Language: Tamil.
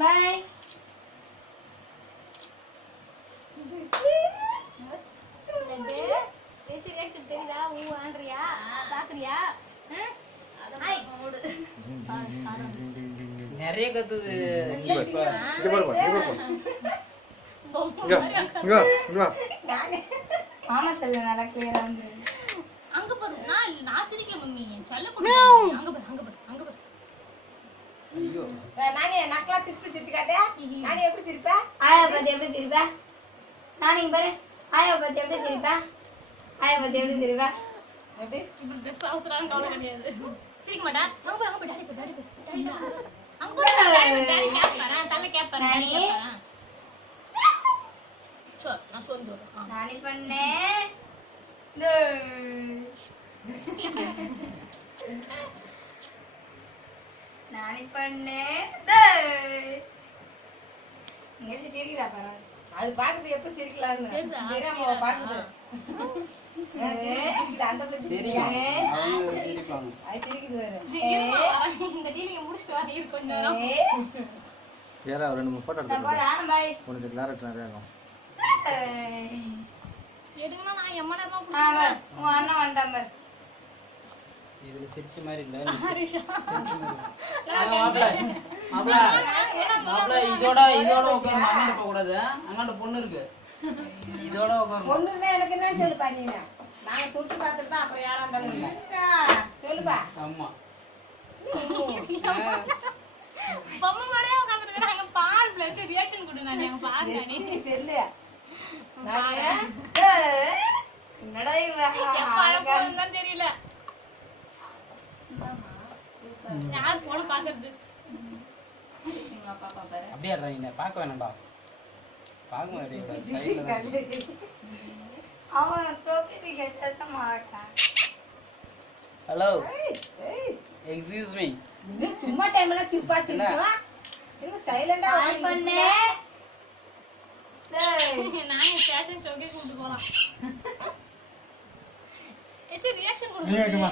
பை. தெரியுதா? ஊ ஆண்ட்ரியா பாக்குறியா? நிறைய கத்துது. மாமா செல்ல நல்லா கிளியரா வந்து அங்க பாரு. நான் சிரிக்கல மம்மி. செல்ல போடு. அங்க பாரு அங்க பாரு அங்க பாரு. ஐயோ நானே நக்கலா சிரிச்சு காட்ட. நானே எப்படி சிரிப்ப? ஆயா பத்தி எப்படி சிரிப்ப? நானிங்க பாரு. ஆயா பத்தி எப்படி சிரிப்ப? ஆயா பத்தி எப்படி சிரிப்ப? எப்படி? இப்படி ட்ரெஸ் ஆவுத்துறான்னு கவலை கிடையாது. சிரிக்க மாட்டா. அங்க பாரு அங்க பாரு டாடி பாரு டாடி பாரு டாடி பாரு. அங்க பாரு டாடி கேப் பாரு. தள்ள கேப் பாரு டாடி கேப் பாரு. சோ நான் சொல்றது வரும். நானி பண்ணே. நானி பண்ணே. இங்க சிரிக்கிறா பாரு. அது பாக்குது எப்ப சிரிக்கலாம்னு. தெரியுதா? வேறமாவ பாக்குது. அந்த பிள்ளை சரி அவங்க சிரிப்பாங்க. அது சிரிக்குது வேற. இந்த டீலிங்க முடிச்சிட்டு வா இரு கொஞ்ச நேரம். யாரா ரெண்டு மூணு போட்டோ எடுத்து போறா பை. கொஞ்சம் கிளாரிட்டி நிறைய இருக்கும். எடுங்கனா நான் எம்ம நேரமா ஆ வா. உன் அண்ணன் வந்தான் பாரு. இதுல சிரிச்ச மாதிரி இல்ல. ஹரிஷா மாப்ள இதோட உட்கார். அண்ணன் போக கூடாது. அங்கண்ட பொண்ணு இருக்கு. இதோட உட்கார். பொண்ணுன்னா எனக்கு என்ன சொல்லுப்பா நீ? நாங்க தொட்டு பார்த்துட்டு தான் அப்புறம் யாரா இருந்தாலும் இல்ல. சொல்லுப்பா. ஆமா பொம்மை மாதிரியே உட்கார்ந்துருக்காங்க. பாரு பிளச் ரியாக்ஷன் கொடு. நான் அங்க பாருங்க நீ. நீ செல்லு. நானே என்னடா இவ? எப்ப அழகா தெரியல. யார் போன பாக்குறது? பாப்பா பாரு. அப்படியே நீ பார்க்க வேணாம்டா. பார்க்க வேண்டிய சைடுல கல்லு வச்சு. அவன் டோப்பி கேட்டத மாட்டான். ஹலோ ஏய் எக்ஸ்கியூஸ் மீ. நீ சும்மா டைம்ல சிரிப்பா சிரிப்பா. இன்னும் சைலண்டா நானி பண்ணே. நான் ஃபேஷன் ஷோக்கே கூட்டி போலாம். ஏச்சி ரியாக்ஷன் கொடுங்க.